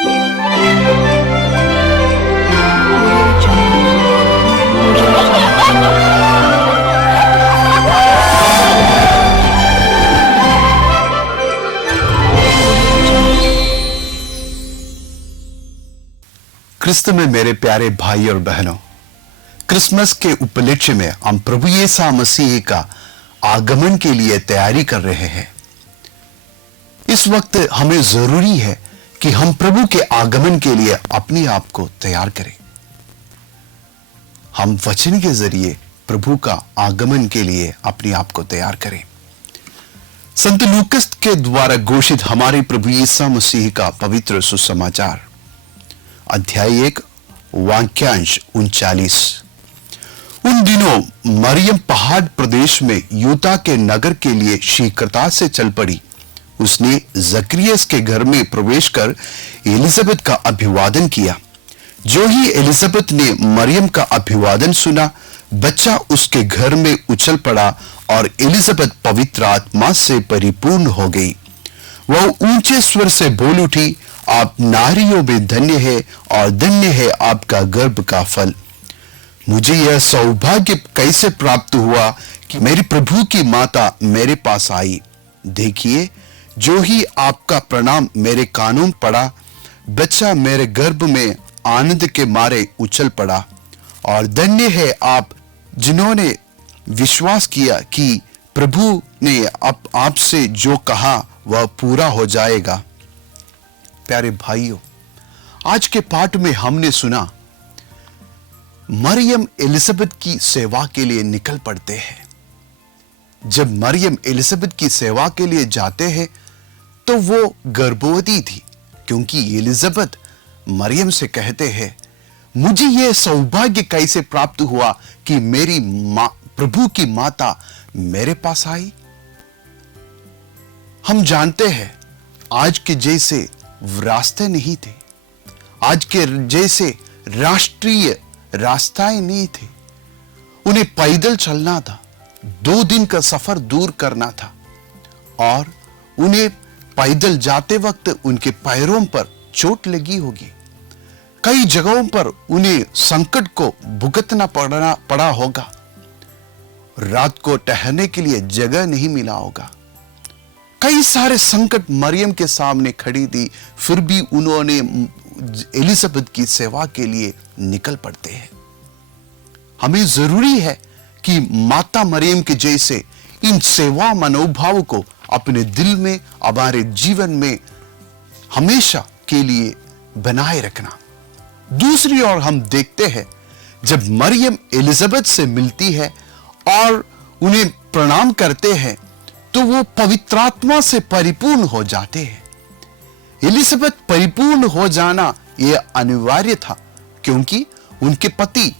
क्रिस्त में मेरे प्यारे भाई और बहनों, क्रिसमस के उपलक्ष्य में हम प्रभु यीशु मसीह का आगमन के लिए तैयारी कर रहे हैं। इस वक्त हमें जरूरी है कि हम प्रभु के आगमन के लिए अपने आप को तैयार करें। हम वचन के जरिए प्रभु का आगमन के लिए अपने आप को तैयार करें। संत लूकस के द्वारा घोषित हमारे प्रभु यीशु मसीह का पवित्र सुसमाचार, अध्याय 1 वाक्यांश 39। उन दिनों मरियम पहाड़ प्रदेश में यूदा के नगर के लिए शीघ्रता से चल पड़ी। उसने जकरियस के घर में प्रवेश कर एलिजाबेथ का अभिवादन किया। जो ही एलिजाबेथ ने मरियम का अभिवादन सुना, बच्चा उसके घर में उछल पड़ा और एलिजाबेथ पवित्र आत्मा से परिपूर्ण हो गई। वह ऊंचे स्वर से बोल उठी, आप नारियों में धन्य है और धन्य है आपका गर्भ का फल। मुझे यह सौभाग्य कैसे प्राप्त हुआ कि मेरी प्रभु की माता मेरे पास आई। देखिए, जो ही आपका प्रणाम मेरे कानों में पड़ा, बच्चा मेरे गर्भ में आनंद के मारे उछल पड़ा। और धन्य है आप जिन्होंने विश्वास किया कि प्रभु ने आपसे जो कहा वह पूरा हो जाएगा। प्यारे भाइयों, आज के पाठ में हमने सुना मरियम एलिजाबेथ की सेवा के लिए निकल पड़ते हैं। जब मरियम एलिजाबेथ की सेवा के लिए जाते हैं तो वो गर्भवती थी, क्योंकि एलिजाबेथ मरियम से कहते हैं, मुझे यह सौभाग्य कैसे प्राप्त हुआ कि मेरी मां प्रभु की माता मेरे पास आई। हम जानते हैं आज के जैसे रास्ते नहीं थे, आज के जैसे राष्ट्रीय रास्ताएं नहीं थे। उन्हें पैदल चलना था, 2 दिन का सफर दूर करना था और उन्हें पैदल जाते वक्त उनके पैरों पर चोट लगी होगी। कई जगहों पर उन्हें संकट को भुगतना पड़ा होगा। रात को ठहरने के लिए जगह नहीं मिला होगा। कई सारे संकट मरियम के सामने खड़ी थी, फिर भी उन्होंने एलिजाबेथ की सेवा के लिए निकल पड़ते हैं। हमें जरूरी है कि माता मरियम के जैसे इन सेवा मनोभाव को अपने दिल में, हमारे जीवन में हमेशा के लिए बनाए रखना। दूसरी ओर हम देखते हैं, जब मरियम एलिजाबेथ से मिलती है और उन्हें प्रणाम करते हैं तो वो पवित्र आत्मा से परिपूर्ण हो जाते हैं। एलिजाबेथ परिपूर्ण हो जाना यह अनिवार्य था, क्योंकि उनके पति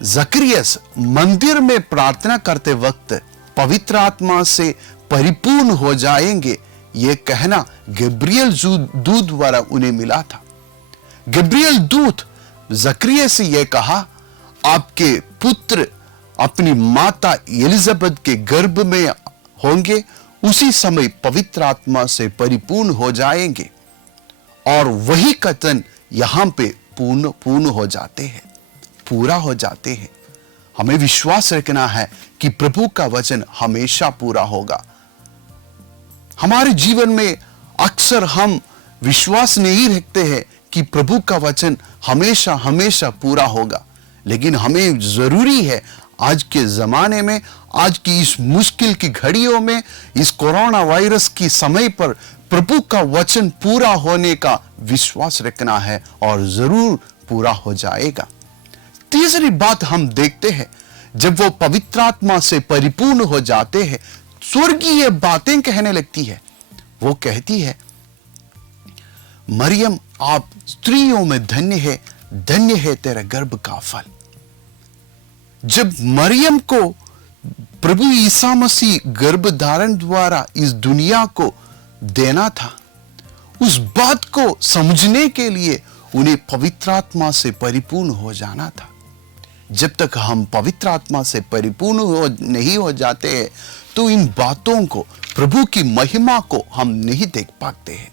जकरियस मंदिर में प्रार्थना करते वक्त पवित्र आत्मा से परिपूर्ण हो जाएंगे, यह कहना गब्रियल दूत द्वारा उन्हें मिला था। गब्रियल दूत जकरिया से यह कहा, आपके पुत्र अपनी माता एलिजाबेथ के गर्भ में होंगे, उसी समय पवित्र आत्मा से परिपूर्ण हो जाएंगे। और वही कथन यहां पे पूर्ण हो जाते हैं, पूरा हो जाते हैं। हमें विश्वास रखना है कि प्रभु का वचन हमेशा पूरा होगा। हमारे जीवन में अक्सर हम विश्वास नहीं रखते हैं कि प्रभु का वचन हमेशा हमेशा पूरा होगा, लेकिन हमें जरूरी है आज के जमाने में, आज की इस मुश्किल की घड़ियों में, इस कोरोना वायरस की समय पर प्रभु का वचन पूरा होने का विश्वास रखना है और जरूर पूरा हो जाएगा। तीसरी बात हम देखते हैं, जब वो पवित्र आत्मा से परिपूर्ण हो जाते हैं, स्वर्गीय बातें कहने लगती है। वो कहती है, मरियम आप स्त्रियों में धन्य है तेरा गर्भ का फल। जब मरियम को प्रभु ईसा मसीह गर्भ धारण द्वारा इस दुनिया को देना था, उस बात को समझने के लिए उन्हें पवित्र आत्मा से परिपूर्ण हो जाना था। जब तक हम पवित्र आत्मा से परिपूर्ण नहीं हो जाते हैं तो इन बातों को, प्रभु की महिमा को हम नहीं देख पाते हैं।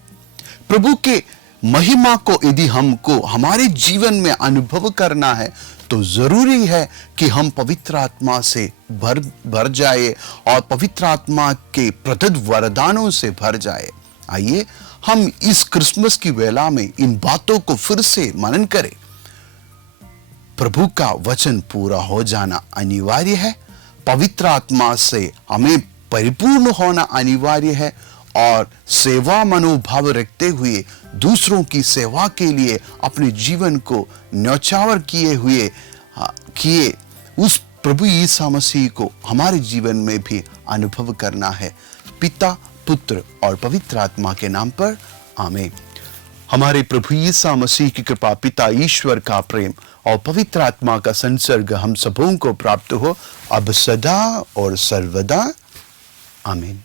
प्रभु के महिमा को यदि हमको हमारे जीवन में अनुभव करना है तो जरूरी है कि हम पवित्र आत्मा से भर जाए और पवित्र आत्मा के प्रदत्त वरदानों से भर जाए। आइए हम इस क्रिसमस की वेला में इन बातों को फिर से मनन करें। प्रभु का वचन पूरा हो जाना अनिवार्य है, पवित्र आत्मा से हमें परिपूर्ण होना अनिवार्य है और सेवा मनोभाव रखते हुए दूसरों की सेवा के लिए अपने जीवन को न्यौछावर किए उस प्रभु यीशु मसीह को हमारे जीवन में भी अनुभव करना है। पिता, पुत्र और पवित्र आत्मा के नाम पर आमीन। हमारे प्रभु यीशु मसीह की कृपा, पिता ईश्वर का प्रेम और पवित्र आत्मा का संसर्ग हम सबों को प्राप्त हो अब सदा और सर्वदा आमीन।